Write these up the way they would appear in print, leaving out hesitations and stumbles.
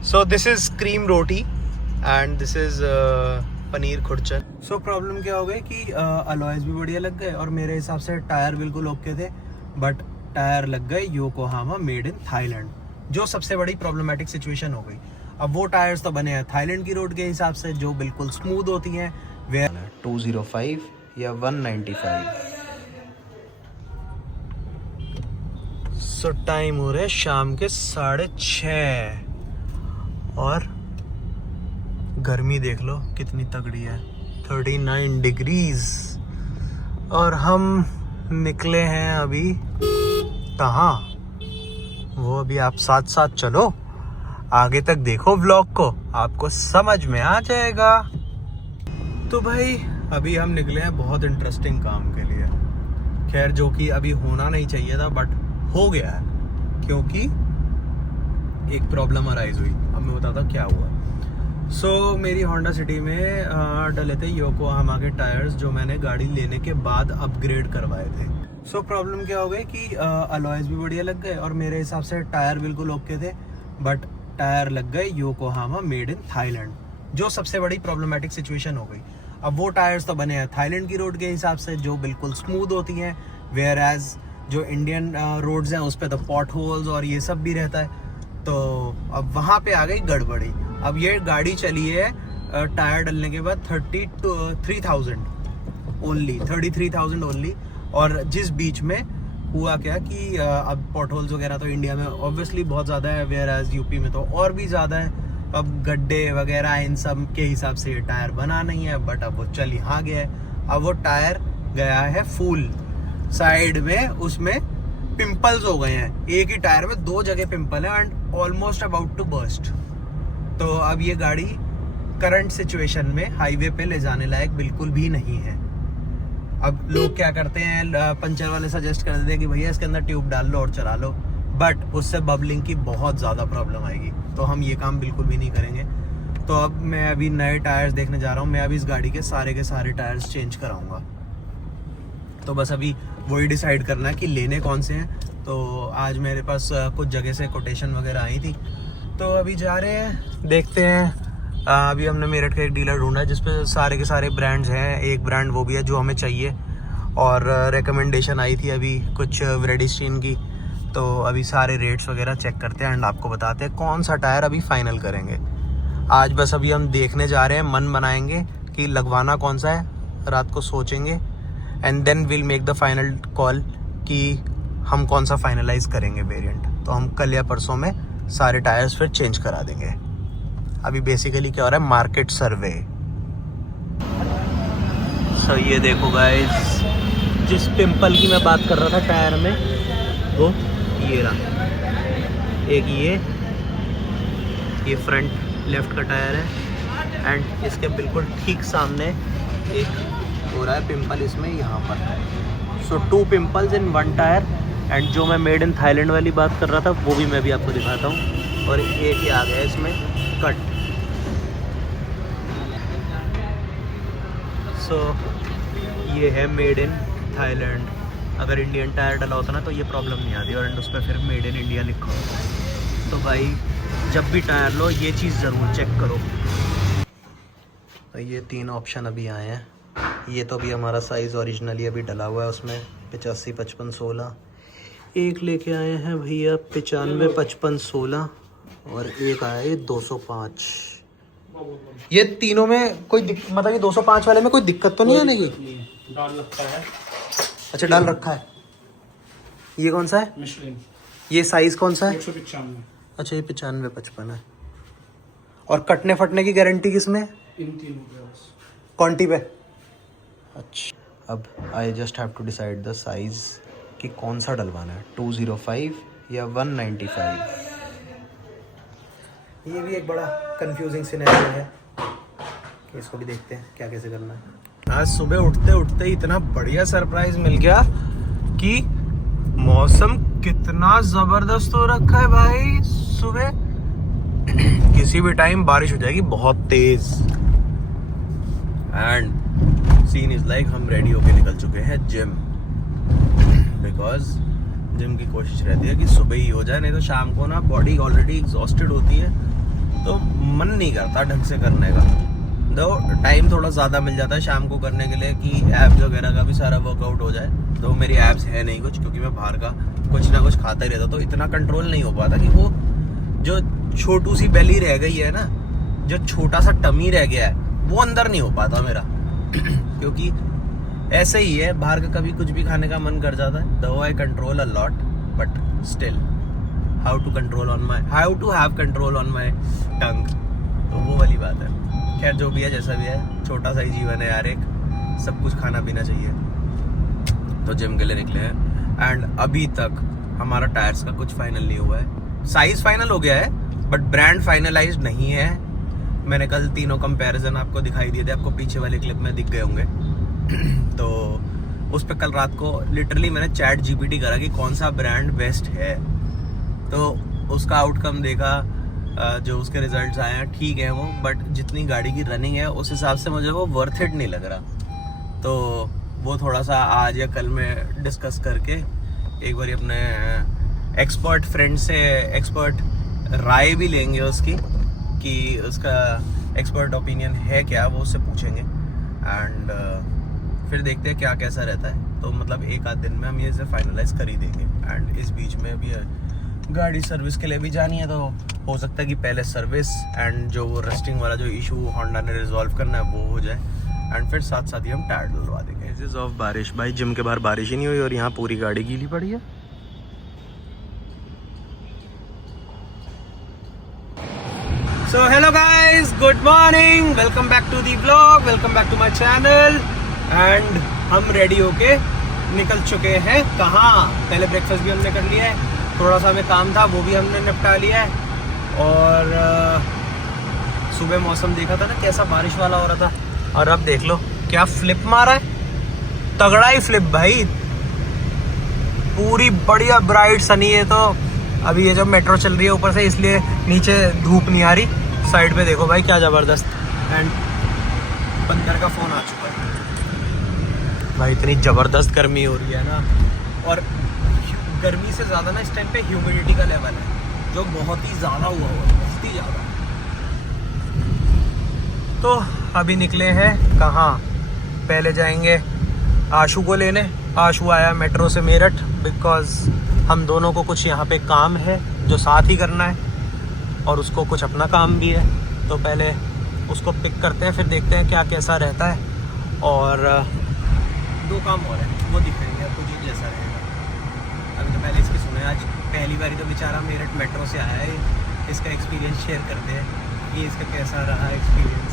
So this is cream roti and this is paneer khurchan. So problem क्या हो गई कि अलॉयज भी बढ़िया लग गए और मेरे हिसाब से टायर बिल्कुल ओके थे, बट टायर लग गए योकोहामा मेड इन थाईलैंड, जो सबसे बड़ी प्रॉब्लमेटिक सिचुएशन हो गई. अब वो टायर्स तो बने हैं थाईलैंड की रोड के हिसाब से जो बिल्कुल स्मूथ होती हैं. वे 205 या 195. सो टाइम हो रहा है शाम के 6:30 और गर्मी देख लो कितनी तगड़ी है, 39 डिग्रीज. और हम निकले हैं अभी कहाँ, वो अभी आप साथ साथ चलो, आगे तक देखो व्लॉग को, आपको समझ में आ जाएगा. तो भाई अभी हम निकले हैं बहुत इंटरेस्टिंग काम के लिए. खैर जो कि अभी होना नहीं चाहिए था बट हो गया है, क्योंकि एक प्रॉब्लम अराइज हुई. अब मैं बताता क्या हुआ. सो मेरी होंडा सिटी में डले थे योकोहामा के टायर्स जो मैंने गाड़ी लेने के बाद अपग्रेड करवाए थे. सो प्रॉब्लम क्या हो गई कि अलॉयज भी बढ़िया लग गए और मेरे हिसाब से टायर बिल्कुल ओके थे, बट टायर लग गए योकोहामा मेड इन थाईलैंड, जो सबसे बड़ी प्रॉब्लमेटिक सिचुएशन हो गई. अब वो टायर्स तो बने हैं थाईलैंड की रोड के हिसाब से जो बिल्कुल स्मूथ होती हैं, वेयर एज जो इंडियन रोड्स हैं उस पर तो पॉट होल्स और ये सब भी रहता है. तो अब वहाँ पे आ गई गड़बड़ी. अब ये गाड़ी चली है टायर डलने के बाद 33,000 ओनली. और जिस बीच में हुआ क्या कि अब पॉट होल्स वगैरह तो इंडिया में ऑब्वियसली बहुत ज़्यादा है, वेयर एज यूपी में तो और भी ज़्यादा है. अब गड्ढे वगैरह इन सब के हिसाब से ये टायर बना नहीं है, बट अब वो चल यहाँ गया है. अब वो टायर गया है फुल साइड में, उसमें पिंपल्स हो गए हैं. एक ही टायर में 2 जगह पिंपल है and almost about to burst. तो अब ये गाड़ी करंट सिचुएशन में हाईवे पे ले जाने लायक बिल्कुल भी नहीं है. अब लोग क्या करते हैं, पंचर वाले सजेस्ट कर देते हैं कि भैया इसके अंदर ट्यूब डाल लो और चला लो, बट उससे बबलिंग की बहुत ज़्यादा प्रॉब्लम आएगी. तो हम ये काम बिल्कुल भी नहीं करेंगे. तो अब मैं अभी नए टायर्स देखने जा रहा हूँ. मैं अभी इस गाड़ी के सारे टायर्स चेंज कराऊंगा. तो बस अभी वही डिसाइड करना है कि लेने कौन से हैं. तो आज मेरे पास कुछ जगह से कोटेशन वगैरह आई थी, तो अभी जा रहे हैं, देखते हैं. अभी हमने मेरठ का एक डीलर ढूंढा है जिसपे सारे के सारे ब्रांड्स हैं. एक ब्रांड वो भी है जो हमें चाहिए, और रिकमेंडेशन आई थी अभी कुछ व्रेडिस्टीन की. तो अभी सारे रेट्स वगैरह चेक करते हैं एंड आपको बताते हैं कौन सा टायर अभी फाइनल करेंगे. आज बस अभी हम देखने जा रहे हैं, मन बनाएंगे कि लगवाना कौन सा है, रात को सोचेंगे and then will make the final call कि हम कौन सा फाइनलाइज करेंगे वेरिएंट. तो हम कल या परसों में सारे टायर्स फिर चेंज करा देंगे. अभी बेसिकली क्या हो रहा है, मार्केट सर्वे. सो ये देखो गाइस, जिस पिंपल की मैं बात कर रहा था टायर में, वो ये रहा. एक ये फ्रंट लेफ्ट का टायर है एंड इसके बिल्कुल ठीक सामने एक हो रहा है पिंपल इसमें यहाँ पर. सो 2 पिंपल्स इन 1 टायर. एंड जो मैं मेड इन थाईलैंड वाली बात कर रहा था वो भी मैं भी आपको दिखाता हूँ. और एक ही आ गया इसमें कट. सो ये है मेड इन थाईलैंड. अगर इंडियन टायर डला होता ना तो ये प्रॉब्लम नहीं आती, और उस पर फिर मेड इन इंडिया लिखा होता. तो भाई जब भी टायर लो ये चीज़ ज़रूर चेक करो. तो ये 3 ऑप्शन अभी आए हैं. ये तो अभी हमारा साइज़ ओरिजिनली अभी डला हुआ है, उसमें 85, 55, 16. एक लेके आए हैं भैया 95, 55, 16, और एक आया है 205. ये तीनों में कोई मतलब ये 205 वाले में कोई दिक्कत तो नहीं आने की? डाल रखा है. अच्छा डाल रखा है. ये कौन सा है? मिशलिन. ये साइज़ कौन सा है? 195. अच्छा ये 95, 55 है. और कटने फटने की गारंटी किसमें? इन तीनों पे बस. क्वांटी पे. अच्छा अब I just have to decide the size कि कौन सा डलवाना है, 205 या 195. ये भी एक बड़ा कंफ्यूजिंग सिनेरियो है. इसको भी देखते हैं क्या कैसे करना है. आज सुबह उठते उठते इतना बढ़िया सरप्राइज मिल गया कि मौसम कितना ज़बरदस्त हो रखा है भाई. सुबह किसी भी टाइम बारिश हो जाएगी बहुत तेज़. एंड सीन इज़ लाइक हम रेडी होके निकल चुके हैं जिम, बिकॉज जिम की कोशिश रहती है कि सुबह ही हो जाए, नहीं तो शाम को ना बॉडी ऑलरेडी एग्जॉस्टेड होती है. तो मन नहीं करता ढंग से करने का। तो टाइम थोड़ा ज़्यादा मिल जाता है शाम को करने के लिए कि एब्स वगैरह का भी सारा वर्कआउट हो जाए। तो मेरी एब्स है नहीं कुछ, क्योंकि मैं बाहर का कुछ ना कुछ खाता ही रहता, तो इतना कंट्रोल नहीं हो पाता कि वो जो छोटू सी बेली रह गई है ना, जो छोटा सा टमी रह गया है, वो अंदर नहीं हो पाता मेरा क्योंकि ऐसे ही है, बाहर का कभी कुछ भी खाने का मन कर जाता है। Though I control a lot but still how to have control on my tongue, तो वो वाली बात है। खैर जो भी है जैसा भी है, छोटा सा ही जीवन है यार, एक सब कुछ खाना पीना चाहिए। तो जिम के लिए निकले हैं एंड अभी तक हमारा टायर्स का कुछ फाइनल नहीं हुआ है। साइज फाइनल हो गया है बट ब्रांड फाइनलाइज्ड नहीं है। मैंने कल तीनों कंपैरिजन आपको दिखाई दिए थे, आपको पीछे वाले क्लिप में दिख गए होंगे तो उस पर कल रात को लिटरली मैंने चैट जीपीटी करा कि कौन सा ब्रांड बेस्ट है, तो उसका आउटकम देखा, जो उसके रिजल्ट्स आए हैं ठीक है वो, बट जितनी गाड़ी की रनिंग है उस हिसाब से मुझे वो वर्थ इट नहीं लग रहा। तो वो थोड़ा सा आज या कल में डिस्कस करके एक बार अपने एक्सपर्ट फ्रेंड से एक्सपर्ट राय भी लेंगे उसकी, कि उसका एक्सपर्ट ओपिनियन है क्या, वो उससे पूछेंगे एंड फिर देखते हैं क्या कैसा रहता है। तो मतलब एक आध दिन में हम ये फाइनलाइज कर ही देंगे। एंड इस बीच में अभी गाड़ी सर्विस के लिए भी जानी है, तो हो सकता है कि पहले सर्विस एंड जो वो रस्टिंग वाला जो इशू होंडा ने रिजॉल्व करना है वो हो जाए, एंड फिर साथ साथ ही हम टायर डलवा देंगे। इज ऑफ बारिश भाई, जिम के बाहर बारिश ही नहीं हुई और यहाँ पूरी गाड़ी गीली पड़ी है। So hello guys, good morning, welcome back to the vlog, welcome back to my channel and हम रेडी होके निकल चुके हैं कहाँ। पहले ब्रेकफास्ट भी हमने कर लिया है, थोड़ा सा हमें काम था वो भी हमने निपटा लिया है, और सुबह मौसम देखा था ना कैसा बारिश वाला हो रहा था, और अब देख लो क्या फ्लिप मारा है, तगड़ा ही फ्लिप भाई, पूरी बढ़िया ब्राइट सनी है। तो अभी ये जब मेट्रो चल रही है ऊपर से, इसलिए नीचे धूप नहीं आ रही, साइड पे देखो भाई क्या जबरदस्त। एंड बंदर का फोन आ चुका है भाई, इतनी जबरदस्त गर्मी हो रही है ना, और गर्मी से ज़्यादा ना इस टाइम पे ह्यूमिडिटी का लेवल है जो बहुत ही ज़्यादा हुआ है, बहुत ही ज़्यादा। तो अभी निकले हैं कहाँ, पहले जाएंगे आशु को लेने। आशु आया मेट्रो से मेरठ, बिकॉज हम दोनों को कुछ यहाँ पे काम है जो साथ ही करना है, और उसको कुछ अपना काम भी है। तो पहले उसको पिक करते हैं, फिर देखते हैं क्या कैसा रहता है, और दो काम हो रहे हैं वो दिखाएंगे आपको जी जैसा रहेगा। अभी तो पहले इसकी सुने, आज पहली बारी तो बेचारा मेरठ मेट्रो से आया है, इसका एक्सपीरियंस शेयर करते हैं कि इसका कैसा रहा एक्सपीरियंस।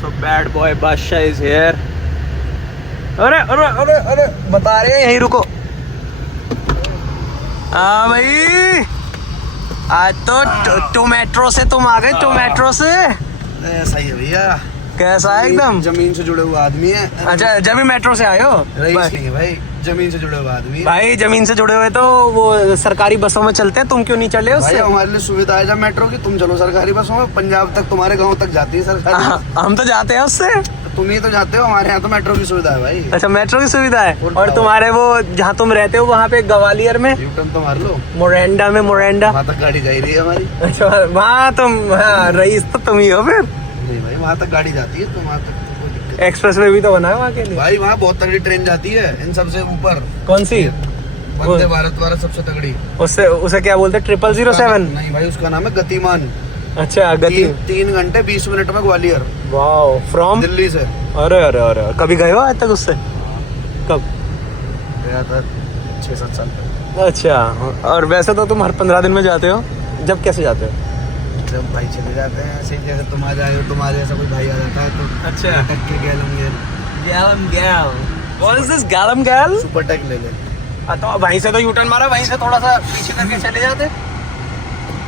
सो बैड बॉय बादशाह इज हियर। अरे अरे अरे अरे बता रहे हैं यहीं रुको। हाँ भाई, आज तो टोमेट्रो से तुम आ गए, टोमेट्रो से। ऐसा ही है भैया, कैसा है एकदम जमीन से जुड़े हुए आदमी है। अच्छा, जब भी मेट्रो से आए हो रईस नहीं है भाई, जमीन से जुड़े हुए आदमी है भाई। जमीन से जुड़े हुए तो वो सरकारी बसों में चलते हैं, तुम क्यों नहीं चले भाई? उससे? हमारे लिए सुविधा है जब मेट्रो की, तुम चलो सरकारी बसों में, पंजाब तक तुम्हारे गांव तक जाती है सरकारी। हम तो जाते हैं उससे। तुम ही तो जाते हो, हमारे यहाँ तो मेट्रो की सुविधा है भाई। अच्छा, मेट्रो की सुविधा है। और तुम्हारे वो जहाँ तुम रहते हो वहाँ पे ग्वालियर में यूटर्न तो मार लो, मोरेंडा में, मोरेंडा वहाँ तक गाड़ी जा रही है हमारी। अच्छा, वहाँ तुम, हाँ, रईस तो तुम ही हो फिर। नहीं भाई, वहाँ तक गाड़ी जाती है, तो वहाँ तक कोई दिक्कत एक्सप्रेस वे भी तो बना है वहाँ के लिए भाई। वहाँ बहुत तगड़ी ट्रेन जाती है, इन सबसे ऊपर। कौन सी? वंदे भारत वाला सबसे तगड़ी। उससे उसे क्या बोलते हैं? 007? नहीं भाई, उसका नाम है गतिमान। अच्छा, गति। 3 घंटे 20 मिनट में ग्वालियर, वाओ, फ्रॉम दिल्ली से। अरे अरे अरे, कभी गए हो आज तक उससे? कब गया था? 6-7 साल पहले। अच्छा, और वैसे तो तुम हर 15 दिन में जाते हो, जब कैसे जाते हो? जब भाई चले जाते हैं ऐसे ही, जैसे तुम आ जाए हो, तुम्हारे ऐसा कोई भाई आ जाता है तो अच्छा, टक के गैलम गैल, व्हाट इज दिस गैलम गैल? सुपर टैक ले ले। तो वहीं से तो यूटर्न मारा, वहीं से थोड़ा सा पीछे करके चले जाते।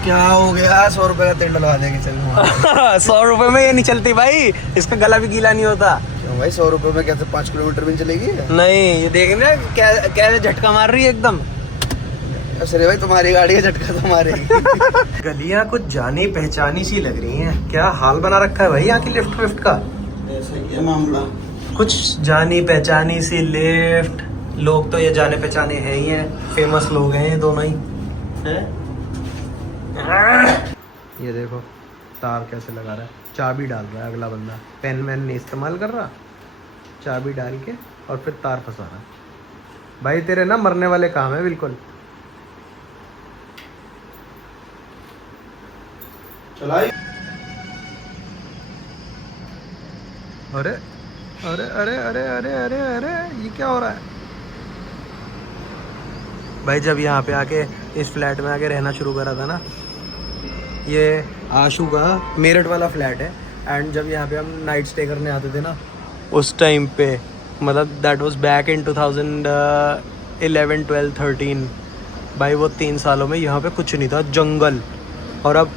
क्या हो गया, 100 रुपए का तेल डलवा देंगे चल। 100 रुपए में ये नहीं चलती भाई, इसका गला भी गीला नहीं होता। क्यों भाई, 100 रुपए में कैसे 5 किलोमीटर भी चलेगी? नहीं, ये देख ना कैसे झटका मार रही है एकदम। अरे भाई, तुम्हारी गाड़ी का झटका तो मारेगी। गलियां कुछ जानी पहचानी सी लग रही हैं, क्या हाल बना रखा है भाई यहाँ की लिफ्ट विफ्ट का। ऐसा ही है मामला, कुछ जानी पहचानी सी लिफ्ट। लोग तो ये जाने पहचाने हैं ही हैं, फेमस लोग हैं ये दोनों ही हैं। ये देखो तार कैसे लगा रहा है, चाबी डाल रहा है अगला बंदा, पेन वैन नहीं इस्तेमाल कर रहा, चाबी डाल के और फिर तार फंसा रहा है। भाई तेरे ना मरने वाले काम है बिल्कुल। चलाई। अरे अरे अरे अरे अरे अरे अरे ये क्या हो रहा है भाई? जब यहाँ पे आके इस फ्लैट में आके रहना शुरू करा था ना, ये आशु का मेरठ वाला फ्लैट है, एंड जब यहाँ पे हम नाइट स्टे करने आते थे ना उस टाइम पे, मतलब दैट वाज बैक इन 2011, 12, 13 भाई, वो 3 सालों में यहाँ पे कुछ नहीं था, जंगल। और अब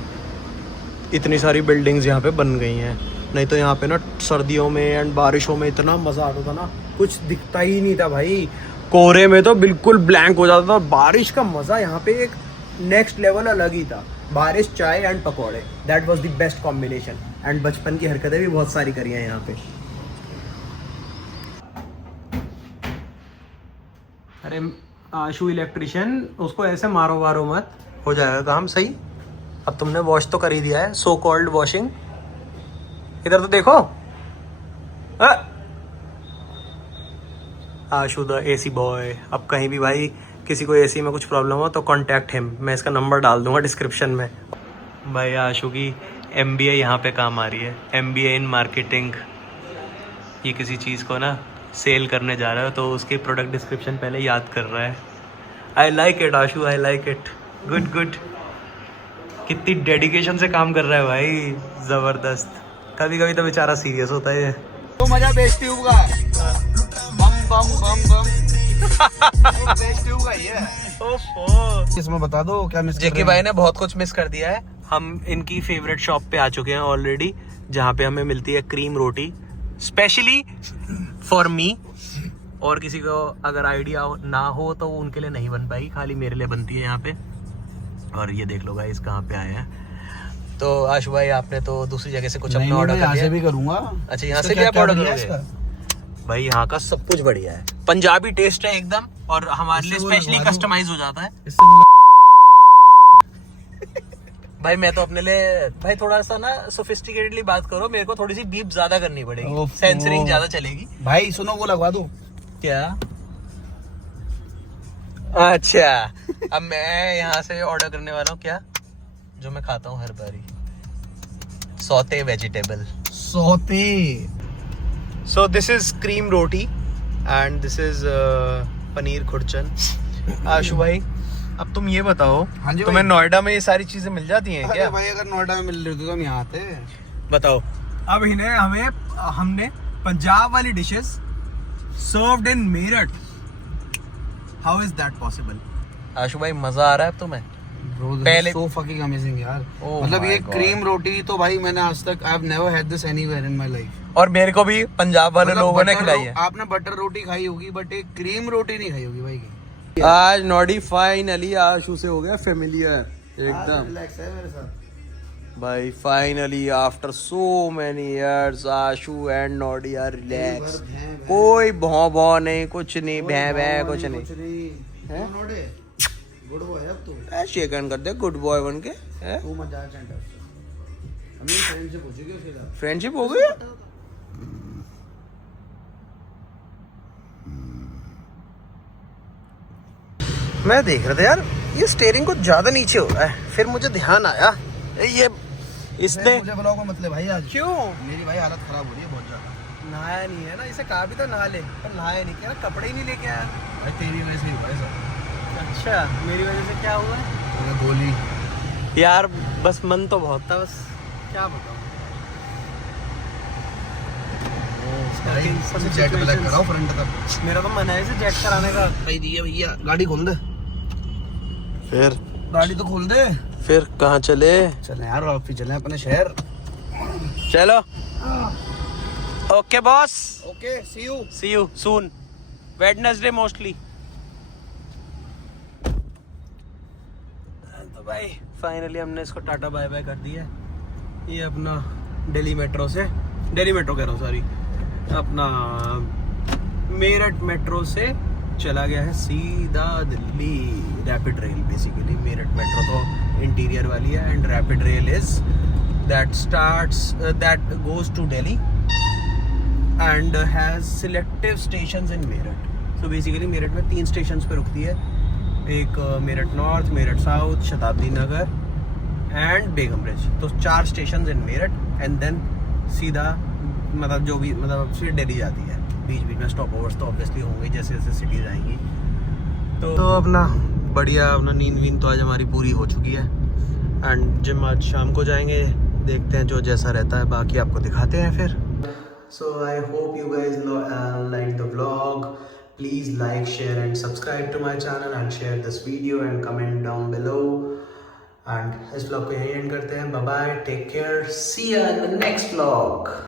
इतनी सारी बिल्डिंग्स यहाँ पे बन गई हैं। नहीं तो यहाँ पे ना सर्दियों में एंड बारिशों में इतना मज़ा आता था ना, कुछ दिखता ही नहीं था भाई। कोहरे में तो बिल्कुल ब्लैंक हो जाता था। बारिश का मज़ा यहाँ पे एक नेक्स्ट लेवल अलग ही था। बारिश, चाय एंड पकौड़े, that was the best combination. And बचपन की हरकतें भी बहुत सारी करी हैं यहाँ पे। अरे आशु इलेक्ट्रिशियन, उसको ऐसे मारो वारो मत, हो जाएगा काम सही। अब तुमने वॉश तो कर ही दिया है, सो कॉल्ड वॉशिंग। इधर तो देखो। आशु द एसी बॉय। अब कहीं भी भाई किसी को एसी में कुछ प्रॉब्लम हो तो कांटेक्ट हिम, मैं इसका नंबर डाल दूंगा डिस्क्रिप्शन में। भाई आशु की MBA यहाँ पे काम आ रही है, MBA इन मार्केटिंग। ये किसी चीज़ को ना सेल करने जा रहा है तो उसके प्रोडक्ट डिस्क्रिप्शन पहले याद कर रहा है। I like it Ashu, I like it, good good. कितनी डेडिकेशन से काम कर रहा है भाई, ज़बरदस्त। कभी कभी तो बेचारा सीरियस होता है। तो मजा बेचती हूँ का, बम बम बम बम बेचती हूँ का ये। इसमें बता दो क्या मिस कर जेके रहे भाई ने बहुत कुछ मिस कर दिया है। हम इनकी फेवरेट शॉप पे आ चुके हैं ऑलरेडी, जहाँ पे हमें मिलती है cream roti specially for me. और किसी को अगर आइडिया ना हो तो वो उनके लिए नहीं बन पाएगी, खाली मेरे लिए बनती है यहाँ पे। और ये देख लो गाइस कहाँ पे आए हैं। तो आशु भाई आपने तो दूसरी जगह से कुछ अपना ऑर्डर कर यहाँ दिया? से भी करूंगा। अच्छा, यहाँ इसका से भी क्या- आप क्या ऑर्डर बढ़िया करोगे? इसका? भाई यहाँ का सब कुछ बढ़िया है, पंजाबी टेस्ट है एकदम, और हमारे लिए इससे वो स्पेशली लगवा दो। कस्टमाइज हो जाता है। इससे भाई मैं तो अपने लिए भाई थोड़ा सा ना सोफिस्टिकेटेडली बात करो, मेरे को थोड़ी सी बीप ज्यादा करनी पड़ेगी, ओफो। सेंसरिंग ज्यादा चलेगी। भाई सुनो, वो लगवा दो। क्या? अच्छा, अब मैं यहाँ से ऑर्डर करने वाला हूँ क्या जो मैं खाता हूँ हर बारी, sauté vegetable. Sauté. So this is cream roti and this is paneer khurchan. Ashu भाई अब तुम ये बताओ, हाँ जी तुम्हें भाई। नोएडा में ये सारी चीजें मिल जाती हैं अरे क्या? भाई अगर नोएडा में मिल रही थी तो हम यहाँ आते। बताओ। अब हमने पंजाब वाली dishes served in Meerut. How is that possible? Ashu भाई मजा आ रहा है अब तुम्हें? पहले- सो फकिंग अमेजिंग यार। Oh मतलब my ये God. क्रीम रोटी तो भाई मैंने आज तक I have never had this anywhere in my life. और मेरे को भी पंजाब वाले लोगों ने खिलाई है। आपने बटर रोटी खाई होगी बट एक क्रीम रोटी नहीं खाई होगी भाई। आज नॉडी फाइनली आशु से हो गया फेमिलियर एकदम। रिलैक्स है मेरे साथ। भाई finally after so many years Ashu and Noddy are relax. कोई भौं भौं नहीं, कुछ नहीं, भैं भैं कुछ नहीं। गुड बॉय अब तू। शेक हैंड कर दे गुड बॉय बन के। तू मजाक सेंटर हमें फ्रेंडशिप हो चुकी है उसके साथ। फ्रेंडशिप हो गई? मैं देख रहा था यार ये स्टीयरिंग कुछ ज्यादा नीचे हो रहा है, फिर मुझे ध्यान आया ये इसने। मुझे ब्लॉग में मतलब भाई आज क्यों? मेरी भाई हालत खराब हो रही है बहुत ज्यादा। नहाया नहीं है ना, इसे कहा भी तो नहा ले, पर नहाया नहीं, क्या कपड़े ही नहीं लेके आया। भाई तेरी वजह से ही हुआ है सब। अच्छा, मेरी वजह से क्या हुआ? तूने गोली यार बस मन तो बहुत था, बस क्या बताऊं। भाई जेट ब्लैक कराओ फ्रंट तक। मेरा तो मन है इसे जेट कराने का। भाई दिया भैया गाड़ी खोल दे। फिर गाड़ी तो खोल दे। फिर कहाँ चले? चल यार वापस चले अपने शहर। चलो। Okay boss, okay see you soon, Wednesday mostly. तो भाई फाइनली हमने इसको टाटा बाय बाय कर दिया। ये अपना दिल्ली मेट्रो कह रहा हूँ सॉरी, अपना मेरठ मेट्रो से चला गया है सीधा Delhi. Rapid rail basically, Meerut metro तो इंटीरियर वाली है, and rapid rail is that goes to Delhi and has selective stations in Meerut. So basically Meerut में 3 स्टेशंस पे रुकती है, एक मेरठ नॉर्थ, मेरठ साउथ, शताब्दी नगर एंड बेगम ब्रिज। तो 4 stations in Meerut and then सीधा मतलब जो भी मतलब फिर दिल्ली जाती है। बीच बीच में स्टॉप ओवर्स तो ऑब्वियसली होंगे जैसे जैसे सिटीज आएंगी। तो अपना बढ़िया अपना नींद वींद तो आज हमारी पूरी हो चुकी है, एंड जिम आज शाम को जाएंगे, देखते हैं जो जैसा रहता है, बाकी आपको दिखाते हैं फिर। So I hope you guys like the vlog. Please like, share and subscribe to my channel and share this video and comment down below. And इस vlog को यहीं end करते हैं। Bye bye, take care, see ya in the next vlog.